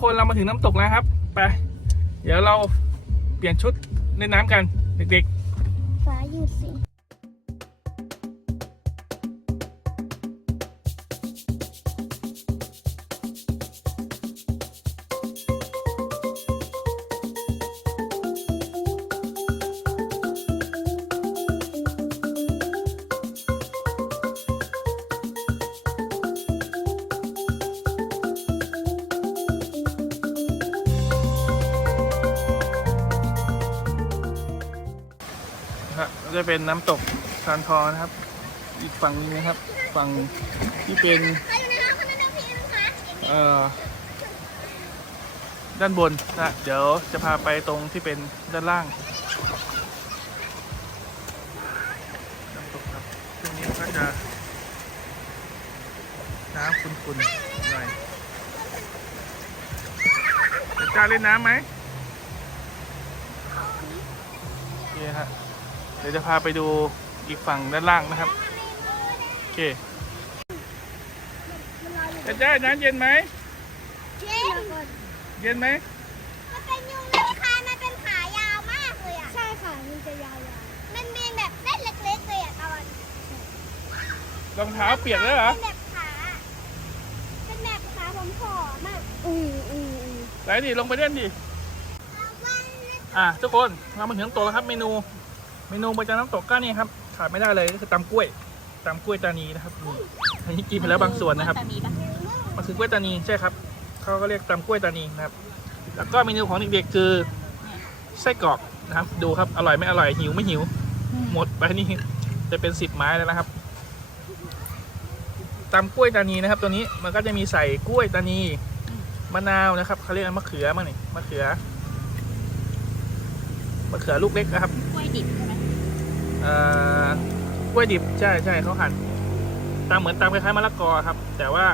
คนเรามาถึงน้ำตกแล้วครับ ไป เดี๋ยวเราเปลี่ยนชุดเล่นน้ำกัน เด็กฟ้าหยุดสิ จะเป็นน้ำตกทานทอนะครับ อีกฝั่งนึงนะครับ ฝั่งที่เป็นเอ่อด้านบนนะเดี๋ยวจะพาไปตรงที่เป็นด้านล่างน้ำตกครับช่วงนี้ก็จะน้ำขุ่นๆหน่อยจะเล่นน้ำไหมโอเคฮะ เดี๋ยวจะพาไปดูอีกฝั่งด้านล่างนะครับ โอเคจะได้น้ำเย็นไหมเจ๊นเย็นไหมมันเป็นยุงไหมคะมันเป็นขายาวมากเลยอะ ใช่ค่ะ มันจะยาวๆมันมีแบบเส้นเล็กๆเลยอะตอนรองเท้าเปียกแล้วเหรอ เป็นแบบขา เป็นแบบขาผมผอมากอืออืออือไหนดิลงไปเล่นดิ อะทุกคนเรามาถึงน้ำตกแล้วครับเมนู เมนูประจำน้ำตกก็นี่ครับขาดไม่ได้เลยก็คือตำกล้วยตำกล้วยตานีนะครับนี่อันนี้กินไปแล้วบางส่วนนะครับแต่มีปะมันคือกล้วยตานีใช่ครับเขาก็เรียกตำกล้วยตานีนะครับ แล้วก็เมนูของเด็กๆคือไส้กรอกนะครับ ดูครับอร่อยไม่อร่อยหิวไม่หิว หมดไปนี่จะเป็นสิบไม้แล้วนะครับตำกล้วยตานีนะครับ ตัวนี้มันก็จะมีใส่กล้วยตานีมะนาวนะครับเขาเรียกมะเขือมั้งนี่มะเขือ มะเขือลูกเล็กนะครับกล้วยดิบใช่ไหมเอ่อกล้วยดิบใช่ใช่เขาหั่นตามเหมือนตามคล้ายๆมะละกอครับ แต่ว่า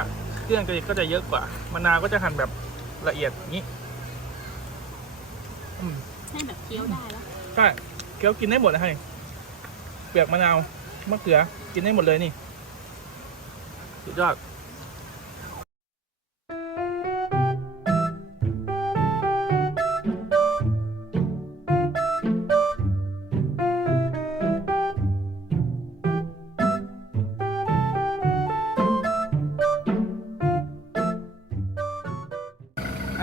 เครื่องก็จะเยอะกว่ามะนาวก็จะหั่นแบบละเอียดอย่างนี้อืมให้แบบเคี้ยวได้แล้วก็เคี้ยวกินได้หมดนะครับนี่เปลือกมะนาวมะเขือกินได้หมดเลยนี่สุดยอด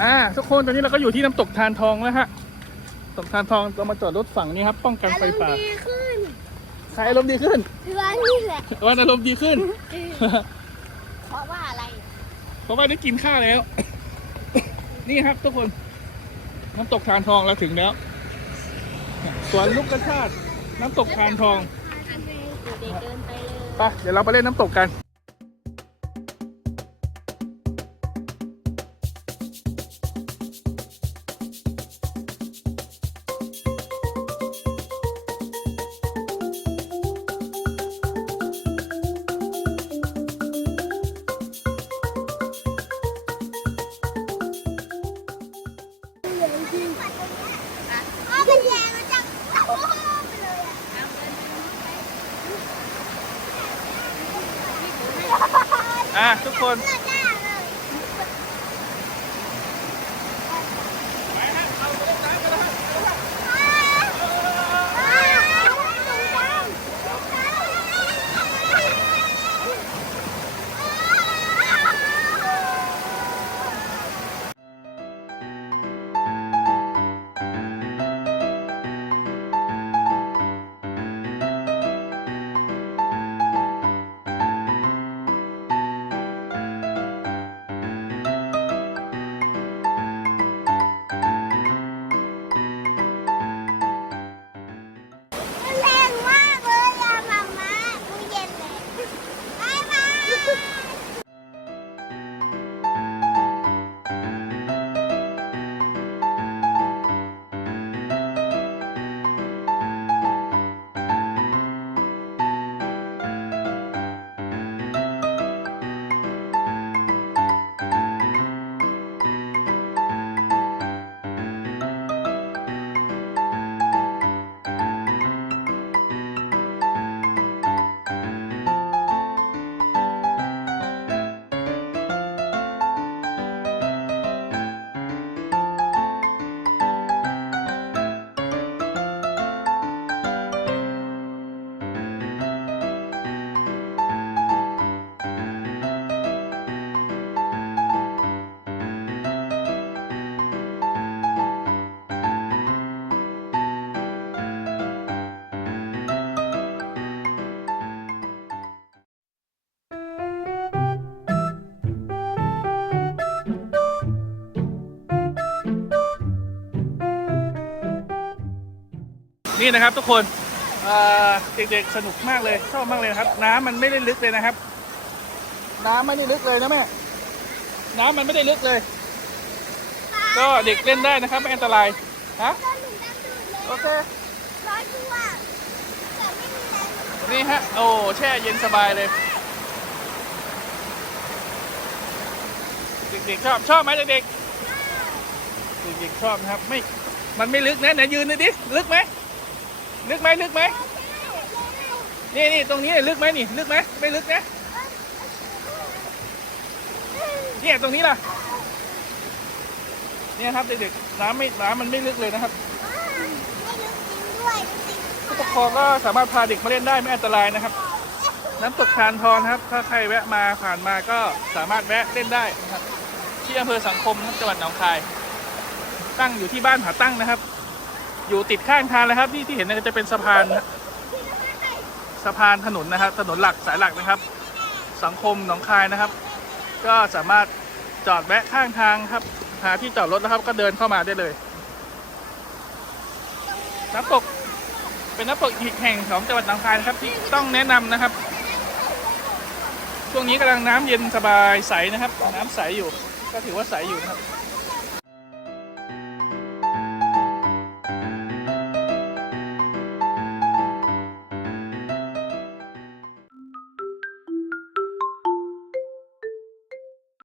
อ่าทุกคนตอนนี้เราก็อยู่ที่น้ำตกทานทองแล้วฮะตกทานทองเรามาจอดรถฝั่งนี้ครับ ป้องกันไฟป่าดีขึ้นใครอารมณ์ดีขึ้นคือว่านี่แหละวันอารมณ์ดีขึ้น เพราะว่าอะไร เพราะว่าได้กินข้าวแล้ว นี่ครับทุกคนน้ำตกทานทองเราถึงแล้วสวนลูกกระชาติน้ำตกทานทองเด็กๆเดินไปเลยไปเดี๋ยวเราไปเล่นน้ำตกกัน อ๋อเป็นแยงมาจากโอ้โหไปเลยอะอะทุกคน เลือดจ้ นี่นะครับทุกคนเอ่อเด็กๆสนุกมากเลยชอบมากเลยนะครับ น้ำมันไม่ได้ลึกเลยนะครับ น้ำไม่ได้ลึกเลยนะแม่น้ำมันไม่ได้ลึกเลย ก็เด็กเล่นได้นะครับไม่อันตรายฮะโดนหลุมดำดูดเลยโอเคร้อยตัวแต่ไม่มีแรงนี่ฮะโอ้แช่เย็นสบายเลยเด็กๆชอบชอบไหมเด็กๆเด็กๆชอบนะครับไม่มันไม่ลึกนะไหนยืนดูดิลึกไหม ลึกไหมลึกไหมนี่นี่ตรงนี้เนี่ยลึกไหมนี่ลึกไหมไม่ลึกนะเนี่ยตรงนี้ล่ะเนี่ยครับเด็กๆน้ำไม่น้ำมันไม่ลึกเลยนะครับไม่ลึกจริงด้วยจริงผู้ปกครองก็สามารถพาเด็กมาเล่นได้ไม่อันตรายนะครับ น้ำตกทานทอนครับ ถ้าใครแวะมาผ่านมาก็สามารถแวะเล่นได้นะครับที่อำเภอสังคมนะครับจังหวัดหนองคาย ตั้งอยู่ที่บ้านผาตั้งนะครับ อยู่ติดข้างทางเลยครับที่ที่เห็นเนยจะเป็นสะพานสะพานถนนนะครับ ถนนหลักสายหลักนะครับ สังคมหนองคายนะครับ ก็สามารถจอดแวะข้างทางครับ หาที่จอดรถนะครับ ก็เดินเข้ามาได้เลยน้ำตกเป็นน้ำตกอีกแห่งของจังหวัดหนองคายนะครับที่ต้องแนะนำนะครับ ช่วงนี้กำลังน้ำเย็นสบายใสนะครับ น้ำใสอยู่ ก็ถือว่าใสอยู่นะครับ